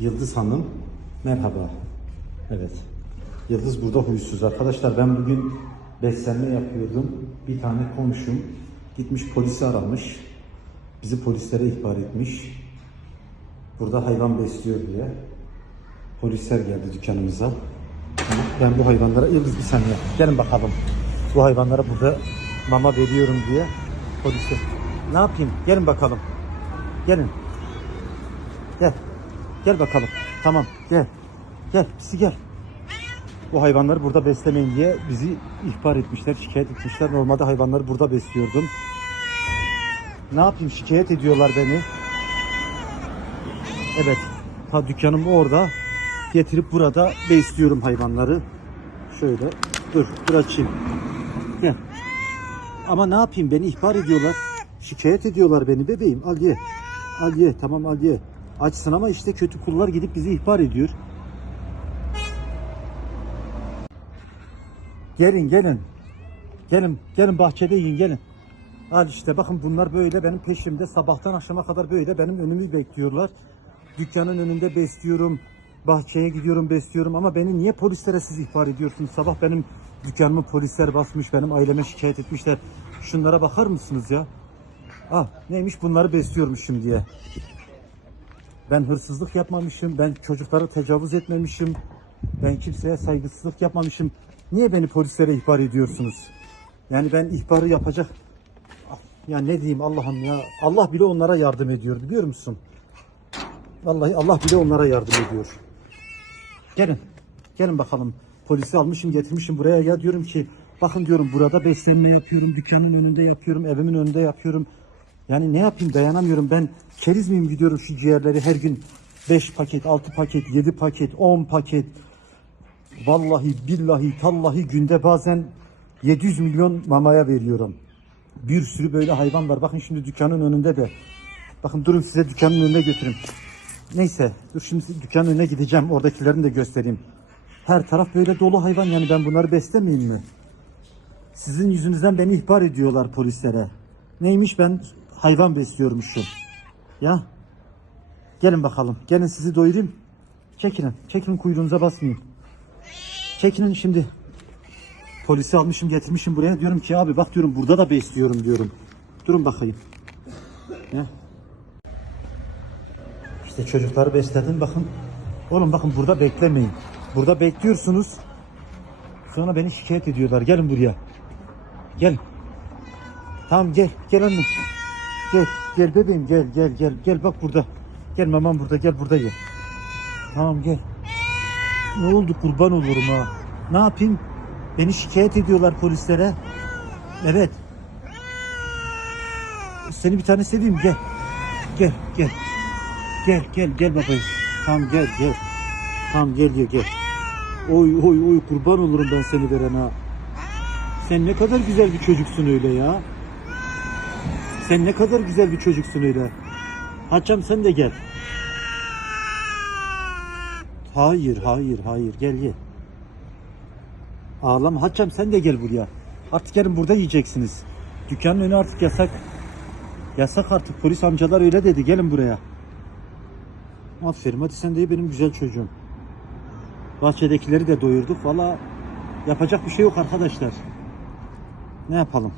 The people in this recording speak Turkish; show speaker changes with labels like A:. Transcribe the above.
A: Yıldız Hanım merhaba. Evet. Yıldız burada huysuz. Arkadaşlar ben bugün beslenme yapıyordum. Bir tane komşum gitmiş polisi aramış. Bizi polislere ihbar etmiş. Burada hayvan besliyor diye. Polisler geldi dükkanımıza. Ben bu hayvanlara Yıldız bir saniye. Gelin bakalım. Bu hayvanlara burada mama veriyorum diye polisler. Ne yapayım? Gelin bakalım. Gelin. Gel. Gel bakalım. Tamam gel. Gel pisi gel. Bu hayvanları burada beslemeyin diye bizi ihbar etmişler, şikayet etmişler. Normalde hayvanları burada besliyordum. Ne yapayım şikayet ediyorlar beni. Evet. Ta dükkanım orada. Getirip burada besliyorum hayvanları. Şöyle. Dur, dur açayım. Gel. Ama ne yapayım beni ihbar ediyorlar. Şikayet ediyorlar beni bebeğim. Al ye. Al ye. Tamam al ye. Açsın ama işte kötü kullar gidip bizi ihbar ediyor. Gelin gelin. Gelin gelin bahçede yiyin gelin. Al işte bakın bunlar böyle benim peşimde sabahtan akşama kadar böyle benim önümü bekliyorlar. Dükkanın önünde besliyorum. Bahçeye gidiyorum besliyorum ama beni niye polislere siz ihbar ediyorsunuz? Sabah benim dükkanımı polisler basmış, benim aileme şikayet etmişler. Şunlara bakar mısınız ya? Ah neymiş bunları besliyormuşum diye. Ben hırsızlık yapmamışım, ben çocuklara tecavüz etmemişim, ben kimseye saygısızlık yapmamışım. Niye beni polislere ihbar ediyorsunuz? Yani ben ihbarı yapacak... Ya ne diyeyim Allah'ım ya. Allah bile onlara yardım ediyor biliyor musun? Vallahi Allah bile onlara yardım ediyor. Gelin. Gelin bakalım. Polisi almışım getirmişim buraya ya diyorum ki bakın diyorum burada beslenme yapıyorum. Dükkanın önünde yapıyorum. Evimin önünde yapıyorum. Yani ne yapayım dayanamıyorum. Ben keriz miyim gidiyorum şu ciğerleri her gün 5 paket, 6 paket, 7 paket, 10 paket. Vallahi billahi tallahi günde bazen 700 milyon mamaya veriyorum. Bir sürü böyle hayvan var. Bakın şimdi dükkanın önünde de. Bakın durun size dükkanın önüne götürün. Neyse dur şimdi dükkanın önüne gideceğim. Oradakilerini de göstereyim. Her taraf böyle dolu hayvan yani ben bunları beslemeyeyim mi? Sizin yüzünüzden beni ihbar ediyorlar polislere. Neymiş ben hayvan besliyormuşum. Ya gelin bakalım. Gelin sizi doyurayım. Çekilin. Çekilin kuyruğunuza basmayın. Çekilin şimdi. Polisi almışım getirmişim buraya. Diyorum ki abi bak diyorum burada da besliyorum diyorum. Durun bakayım. Ya. İşte çocukları besledim bakın. Oğlum bakın burada beklemeyin. Burada bekliyorsunuz. Sonra beni şikayet ediyorlar. Gelin buraya. Gel. Tamam gel. Gel annem. Gel. Gel bebeğim gel gel gel. Gel bak burada. Gel mamam burada gel burada ye. Tamam gel. Ne oldu kurban olurum ha. Ne yapayım? Beni şikayet ediyorlar polislere. Evet. Seni bir tane seveyim gel. Gel gel. Gel gel gel babayım. Tamam gel gel. Tamam gel gel gel. Oy oy oy kurban olurum ben seni veren ha. Sen ne kadar güzel bir çocuksun öyle ya. Sen ne kadar güzel bir çocuksun öyle. Haçam sen de gel. Hayır hayır hayır gel gel. Ağlama Haçam sen de gel buraya. Artık yarın burada yiyeceksiniz. Dükkanın önü artık yasak. Yasak artık polis amcalar öyle dedi gelin buraya. Aferin hadi sen de benim güzel çocuğum. Bahçedekileri de doyurduk. Valla yapacak bir şey yok arkadaşlar. Ne yapalım?